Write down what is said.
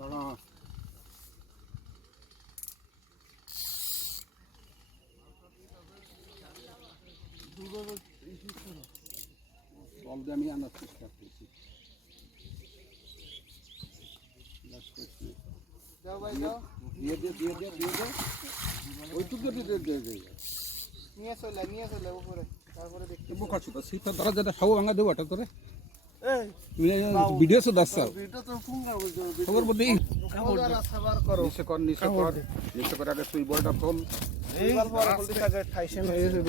দাঁড়া দিয়ে আমি আনার চেষ্টা করছি দিয়ে দে দিয়ে দে দিয়ে দে ওইটুকু দিয়ে দে দে দে নিয়ে চলে নিয়ে চলে উপরে তারপরে দেখতে বোকা ছোট সিটা দ্বারা যেটা সব ভাঙা দেবো তোরে এই ভিডিও দাস তো বুঝো খবর করো। নিচে কর নিচে কর। নিচে করে আগে তুই বলটা এই গল্প আর ঠাইছেন হয়ে গেছে